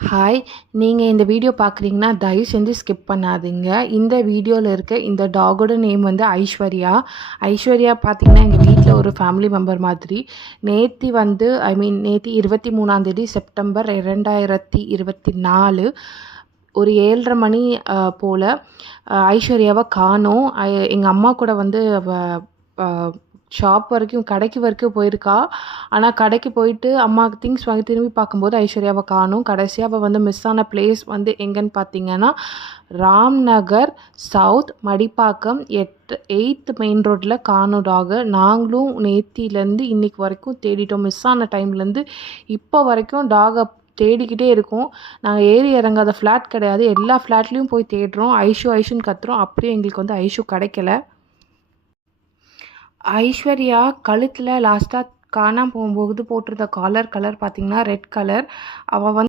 Hi, நீங்கள் இந்த video பார்க்குறீங்கன்னா தயவு செஞ்சு ஸ்கிப் பண்ணாதீங்க. இந்த வீடியோவில் இருக்க இந்த டாகோட நேம் வந்து ஐஸ்வர்யா. ஐஸ்வர்யா பார்த்தீங்கன்னா எங்கள் வீட்டில் ஒரு ஃபேமிலி மெம்பர் மாதிரி. நேற்று வந்து நேற்று 23ஆம் தேதி செப்டம்பர் 2024 ஒரு 7:30 மணி போல் ஐஸ்வர்யாவை காணோம். எங்கள் அம்மா கூட வந்து ஷாப் வரைக்கும் கடைக்கு வரைக்கும் போயிருக்கா. ஆனால் கடைக்கு போயிட்டு அம்மாவுக்கு திங்ஸ் வாங்கி திரும்பி பார்க்கும்போது ஐஸ்வர்யாவை காணோம். கடைசியாக அவள் வந்து மிஸ் ஆன பிளேஸ் வந்து எங்கன்னு பார்த்தீங்கன்னா Ramnagar south Madipakkam 8th main ரோட்டில் காணோம் டாகு. நாங்களும் நேத்திலேருந்து இன்றைக்கி வரைக்கும் தேடிட்டோம். மிஸ் ஆன டைம்லேருந்து இப்போ வரைக்கும் டாகை தேடிக்கிட்டே இருக்கோம். நாங்கள் ஏறி இறங்காத ஃப்ளாட் கிடையாது, எல்லா ஃப்ளாட்லேயும் போய் தேடுறோம். ஐஷுன்னு கத்துறோம். அப்படியே எங்களுக்கு வந்து ஐஷு கிடைக்கல. ஐஸ்வர்யா கழுத்தில் லாஸ்ட்டாக காணாமல் போகும்போது போட்டிருந்த காலர் கலர் பார்த்திங்கன்னா ரெட் கலர். அவள் வந்து